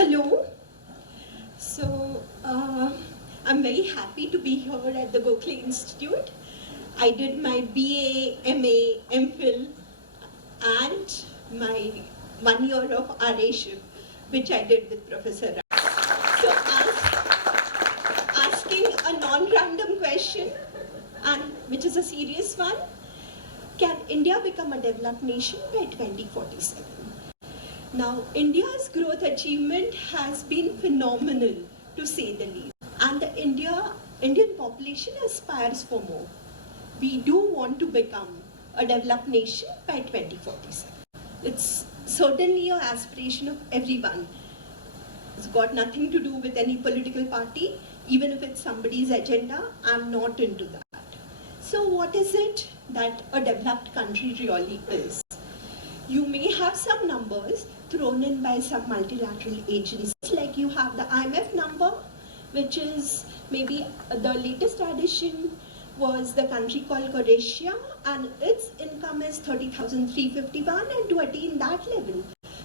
Hello. So, I'm very happy to be here at the Gokhale Institute. I did my BA, MA, MPhil and my 1 year of RA-ship, which I did with Professor Raje. So, asking a non-random question, and which is a serious one, can India become a developed nation by 2047? Now, India's growth achievement has been phenomenal, to say the least. And the Indian population aspires for more. We do want to become a developed nation by 2047. It's certainly an aspiration of everyone. It's got nothing to do with any political party. Even if it's somebody's agenda, I'm not into that. So what is it that a developed country really is? You may have some numbers thrown in by some multilateral agencies, like you have the IMF number, which is maybe the latest addition was the country called Croatia, and its income is 30,351, and to attain that level,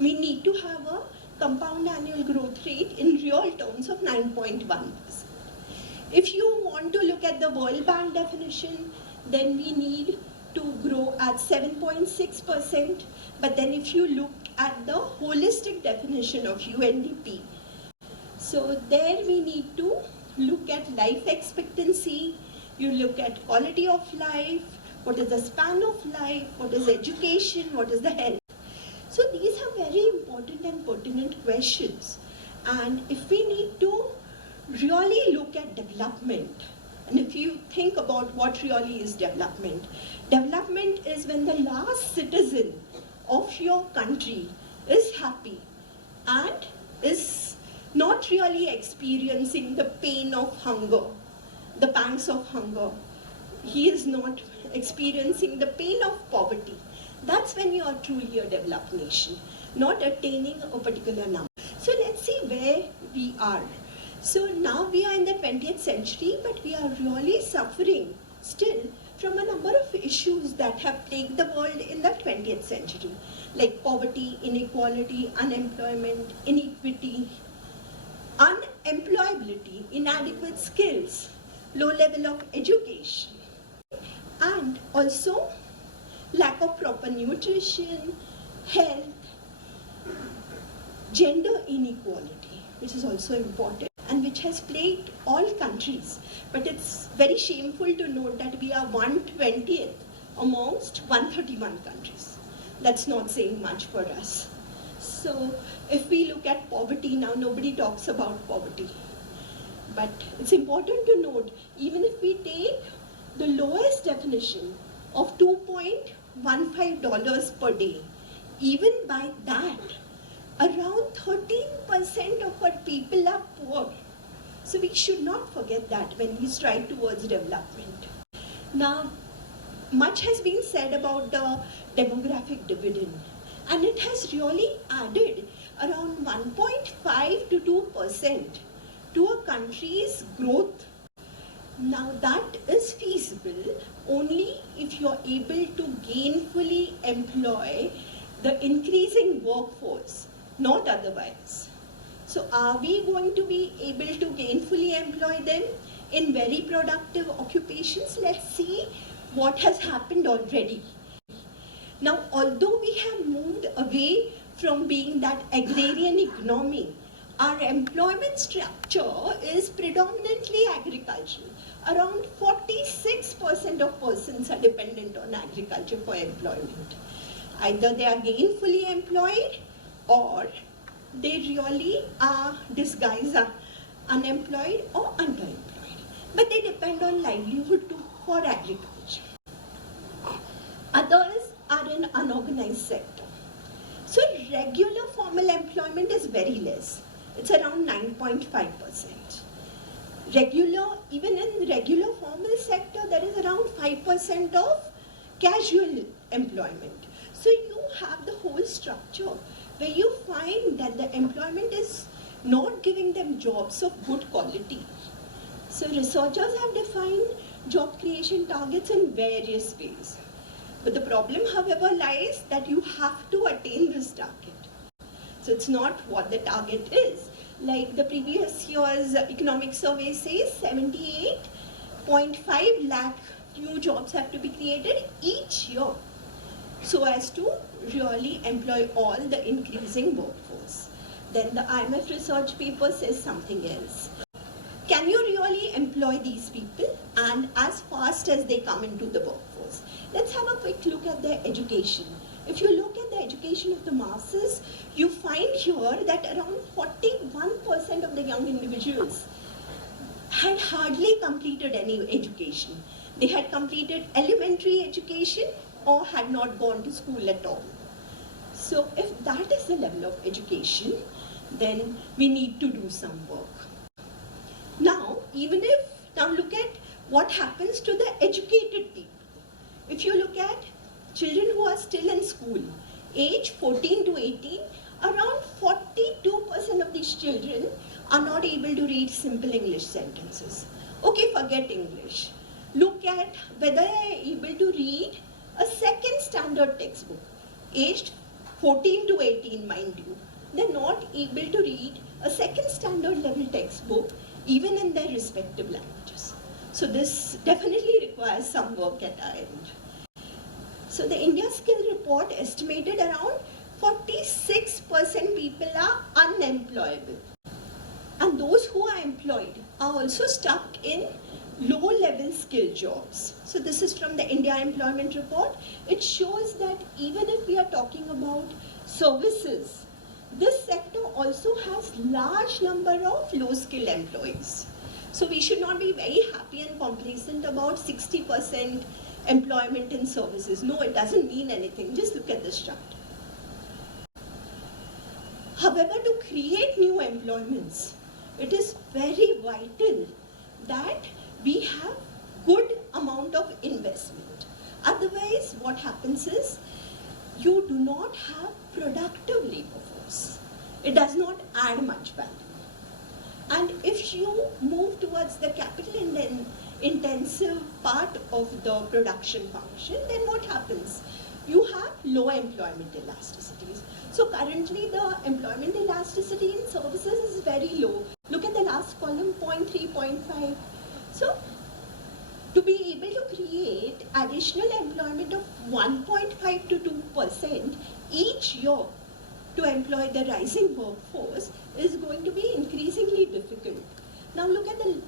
we need to have a compound annual growth rate in real terms of 9.1%. If you want to look at the World Bank definition, then we need to grow at 7.6%, but then if you look at the holistic definition of UNDP, so there we need to look at life expectancy, you look at quality of life, what is the span of life, what is education, what is the health. So these are very important and pertinent questions, and if we need to really look at development, and if you think about what really is development, development is when the last citizen of your country is happy and is not really experiencing the pain of hunger, the pangs of hunger. He is not experiencing the pain of poverty. That's when you are truly a developed nation, not attaining a particular number. So let's see where we are. So now we are in the 20th century, but we are really suffering still from a number of issues that have plagued the world in the 20th century, like poverty, inequality, unemployment, inequity, unemployability, inadequate skills, low level of education, and also lack of proper nutrition, health, gender inequality, which is also important, and which has plagued all countries. But it's very shameful to note that we are 1/20th amongst 131 countries. That's not saying much for us. So if we look at poverty now, nobody talks about poverty. But it's important to note, even if we take the lowest definition of $2.15 per day, even by that, around 13% of our people are poor. So we should not forget that when we strive towards development. Now, much has been said about the demographic dividend, and it has really added around 1.5 to 2% to a country's growth. Now that is feasible only if you're able to gainfully employ the increasing workforce, not otherwise. So are we going to be able to gainfully employ them in very productive occupations? Let's see what has happened already. Now, although we have moved away from being that agrarian economy, our employment structure is predominantly agricultural. Around 46% of persons are dependent on agriculture for employment. Either they are gainfully employed or they really are disguised unemployed or underemployed. But they depend on livelihood too for agriculture. Others are in unorganized sector. So regular formal employment is very less. It's around 9.5%. Even in regular formal sector, there is around 5% of casual employment. So you have the whole structure where you find that the employment is not giving them jobs of good quality. So researchers have defined job creation targets in various ways. But the problem, however, lies that you have to attain this target. So it's not what the target is. Like the previous year's economic survey says, 78.5 lakh new jobs have to be created each year, so as to really employ all the increasing workforce. Then the IMF research paper says something else. Can you really employ these people and as fast as they come into the workforce? Let's have a quick look at their education. If you look at the education of the masses, you find here that around 41% of the young individuals had hardly completed any education. They had completed elementary education or had not gone to school at all. So if that is the level of education, then we need to do some work. Now look at what happens to the educated people. If you look at children who are still in school, age 14 to 18, around 42% of these children are not able to read simple English sentences. Okay, forget English. Look at whether they are able to read a second standard textbook. Aged 14 to 18, mind you, they're not able to read a second standard level textbook even in their respective languages. So this definitely requires some work at our end. So the India Skill Report estimated around 46% people are unemployable. And those who are employed are also stuck in low-level skill jobs. So this is from the India Employment Report. It shows that even if we are talking about services, this sector also has large number of low-skill employees. So we should not be very happy and complacent about 60% employment in services. No, it doesn't mean anything. Just look at this chart. However, to create new employments, it is very vital that we have good amount of investment. Otherwise, what happens is you do not have productive labor force. It does not add much value. And if you move towards the capital intensive part of the production function, then what happens? You have low employment elasticities. So currently the employment elasticity in services is very low. Look at the last column, 0.3, 0.5. So to be able to create additional employment of 1.5 to 2% each year to employ the rising workforce is going to be increasingly difficult. Now look at the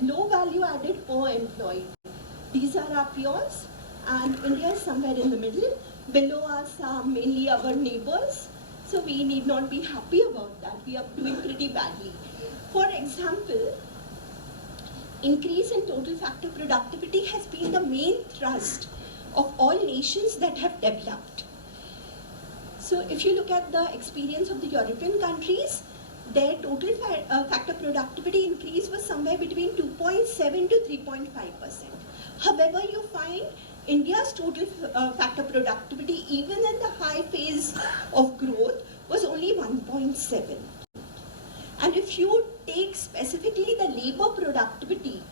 low value added per employee. These are our peers and India is somewhere in the middle. Below us are mainly our neighbors. So we need not be happy about that. We are doing pretty badly. For example, increase in total factor productivity has been the main thrust of all nations that have developed. So if you look at the experience of the European countries, their total factor productivity increase was somewhere between 2.7 to 3.5%. However, you find India's total factor productivity, even in the high phase of growth, was only 1.7. And if you take specifically the labor productivity,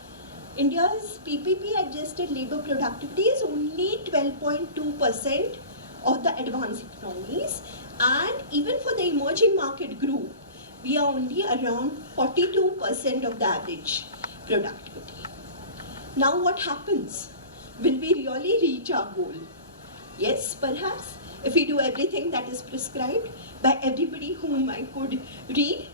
India's PPP adjusted labor productivity is only 12.2% of the advanced economies, and even for the emerging market group, we are only around 42% of the average productivity. Now what happens? Will we really reach our goal? Yes, perhaps, if we do everything that is prescribed by everybody whom I could read,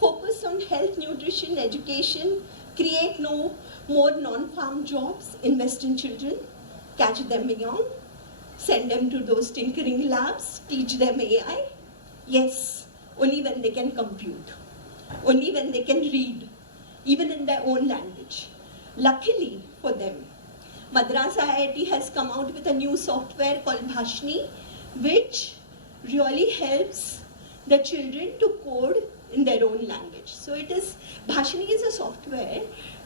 focus on health, nutrition, education, create no more non-farm jobs, invest in children, catch them young, send them to those tinkering labs, teach them AI. Yes, only when they can compute, only when they can read, even in their own language. Luckily for them, Madras IIT has come out with a new software called Bhashni, which really helps the children to code in their own language. So Bhashni is a software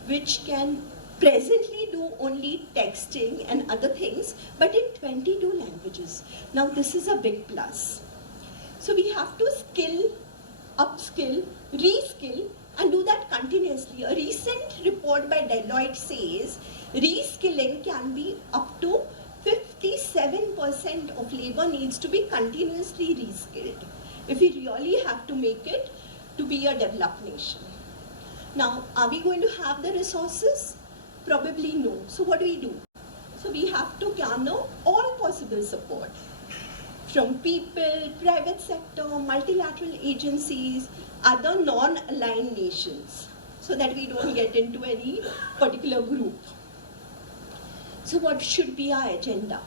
which can presently do only texting and other things, but in 22 languages. Now this is a big plus. So we have to skill, upskill, reskill, and do that continuously. A recent report by Deloitte says reskilling can be up to 57% of labor needs to be continuously reskilled if we really have to make it to be a developed nation. Now, are we going to have the resources? Probably no. So what do? So we have to garner all possible support from people, private sector, multilateral agencies, other non-aligned nations, so that we don't get into any particular group. So what should be our agenda?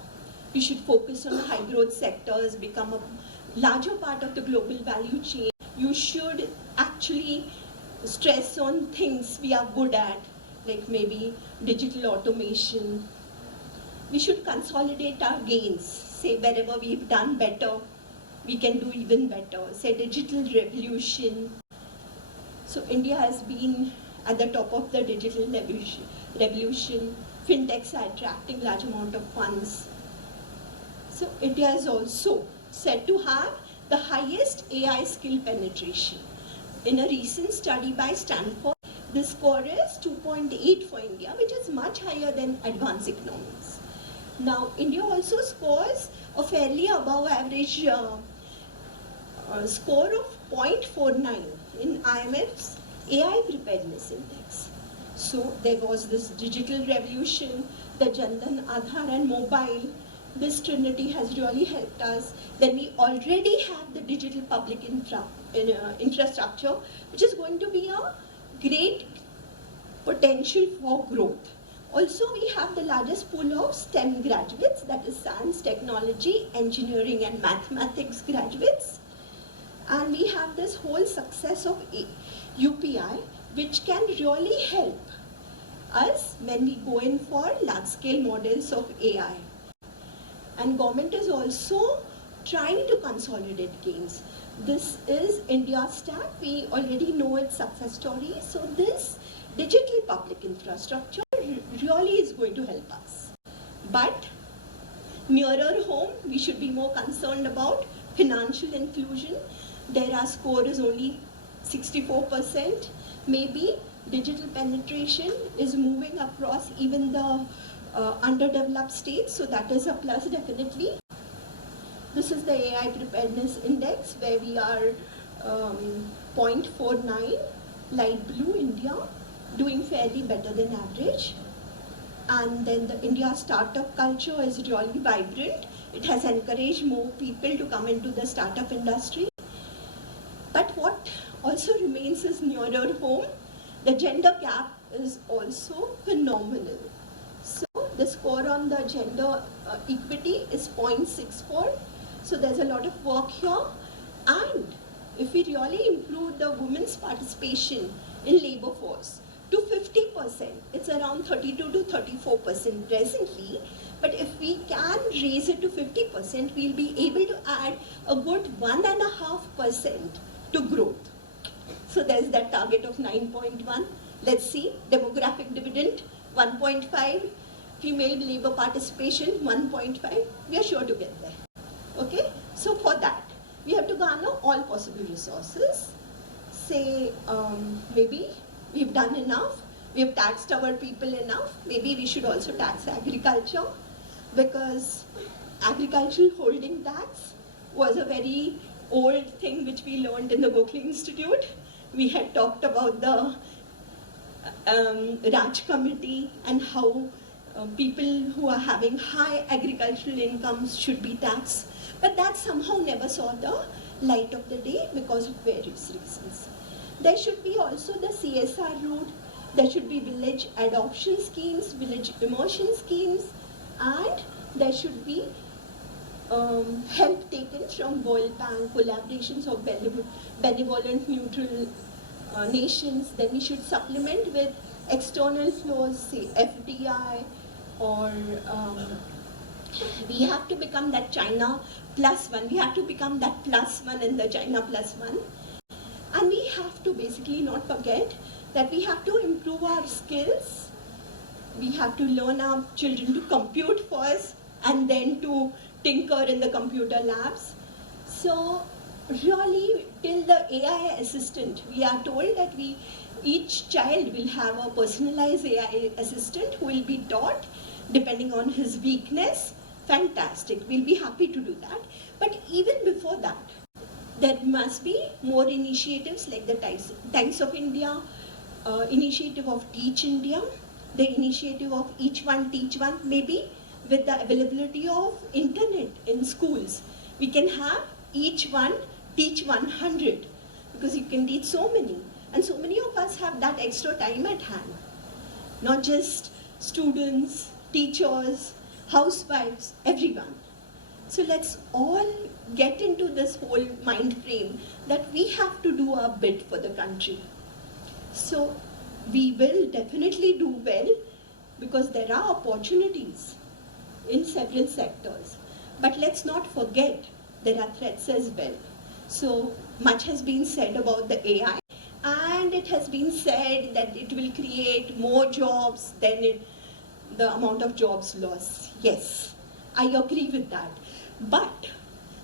We should focus on high growth sectors, become a larger part of the global value chain. You should actually stress on things we are good at, like maybe digital automation. We should consolidate our gains, say wherever we've done better, we can do even better, say digital revolution. So India has been at the top of the digital revolution. Fintechs are attracting large amount of funds. So India is also said to have the highest AI skill penetration. In a recent study by Stanford, the score is 2.8 for India, which is much higher than advanced economies. Now, India also scores a fairly above average score of 0.49 in IMF's AI preparedness index. So there was this digital revolution, the Jandan Aadhaar and mobile. This trinity has really helped us. Then we already have the digital public infrastructure, which is going to be a great potential for growth. Also, we have the largest pool of STEM graduates, that is science, technology, engineering and mathematics graduates. And we have this whole success of UPI, which can really help us when we go in for large-scale models of AI. And government is also trying to consolidate gains. This is India's stack. We already know its success story. So this digital public infrastructure really is going to help us. But nearer home, we should be more concerned about financial inclusion. There our score is only 64%. Maybe digital penetration is moving across even the underdeveloped states, so that is a plus definitely. This is the AI preparedness index where we are 0.49, light blue India, doing fairly better than average. And then the India startup culture is really vibrant. It has encouraged more people to come into the startup industry. But what also remains is nearer home. The gender gap is also phenomenal. So the score on the gender equity is 0.64. So there's a lot of work here. And if we really improve the women's participation in labor force to 50%, it's around 32 to 34% presently. But if we can raise it to 50%, we'll be able to add a good 1.5% to growth. So there's that target of 9.1. Let's see, demographic dividend 1.5, female labor participation 1.5. We are sure to get there. Okay, so for that, we have to garner all possible resources. Say, maybe we've done enough, we've taxed our people enough, maybe we should also tax agriculture, because agricultural holding tax was a very old thing which we learned in the Gokhale Institute. We had talked about the Raj Committee and how people who are having high agricultural incomes should be taxed. But that somehow never saw the light of the day because of various reasons. There should be also the CSR route. There should be village adoption schemes, village immersion schemes, and there should be help taken from World Bank, collaborations of benevolent neutral nations. Then we should supplement with external flows, say FDI, or we have to become that China +1. We have to become that +1 in the China +1. And we have to basically not forget that we have to improve our skills. We have to learn our children to compute first and then to tinker in the computer labs. So really, till the AI assistant, we are told that each child will have a personalized AI assistant who will be taught depending on his weakness Fantastic, we'll be happy to do that. But even before that, there must be more initiatives like the Times of India, initiative of Teach India, the initiative of Each One Teach One, maybe with the availability of internet in schools. We can have Each One Teach 100, because you can teach so many. And so many of us have that extra time at hand. Not just students, teachers, housewives, everyone. So let's all get into this whole mind frame that we have to do our bit for the country. So we will definitely do well, because there are opportunities in several sectors. But let's not forget there are threats as well. So much has been said about the AI, and it has been said that it will create more jobs than the amount of jobs lost. Yes, I agree with that. But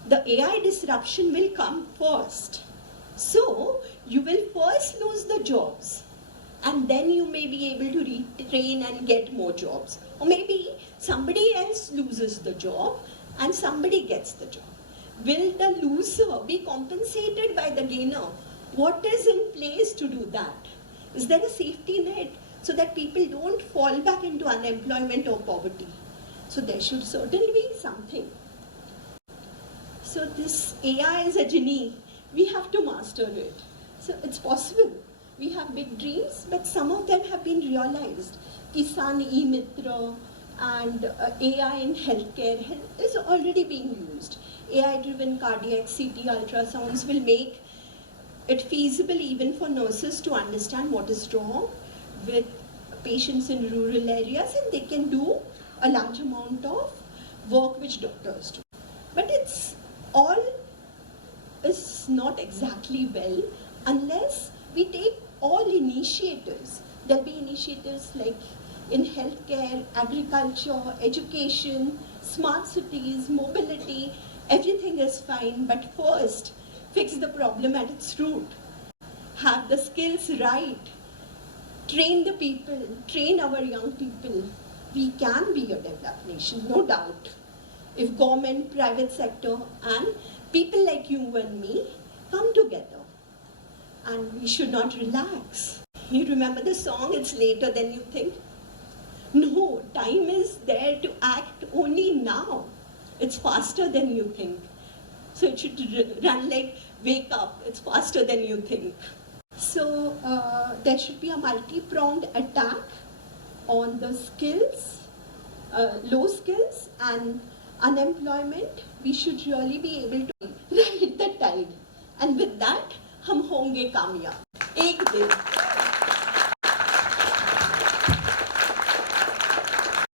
the AI disruption will come first. So you will first lose the jobs, and then you may be able to retrain and get more jobs. Or maybe somebody else loses the job and somebody gets the job. Will the loser be compensated by the gainer? What is in place to do that? Is there a safety net so that people don't fall back into unemployment or poverty? So there should certainly be something. So this AI is a genie. We have to master it. So it's possible. We have big dreams, but some of them have been realized. Kisan e-Mitra and AI in healthcare is already being used. AI-driven cardiac CT ultrasounds will make it feasible even for nurses to understand what is wrong with patients in rural areas, and they can do a large amount of work which doctors do. But it's all is not exactly well unless we take all initiatives. There'll be initiatives like in healthcare, agriculture, education, smart cities, mobility. Everything is fine, but first, fix the problem at its root. Have the skills right. Train the people, train our young people. We can be a developed nation, no doubt. If government, private sector, and people like you and me come together. And we should not relax. You remember the song, It's Later Than You Think? No, time is there to act only now. It's faster than you think. So it should run like, wake up, it's faster than you think. So there should be a multi-pronged attack on the skills, low skills and unemployment. We should really be able to ride the tide. And with that, हम होंगे कामयाब एक दिन.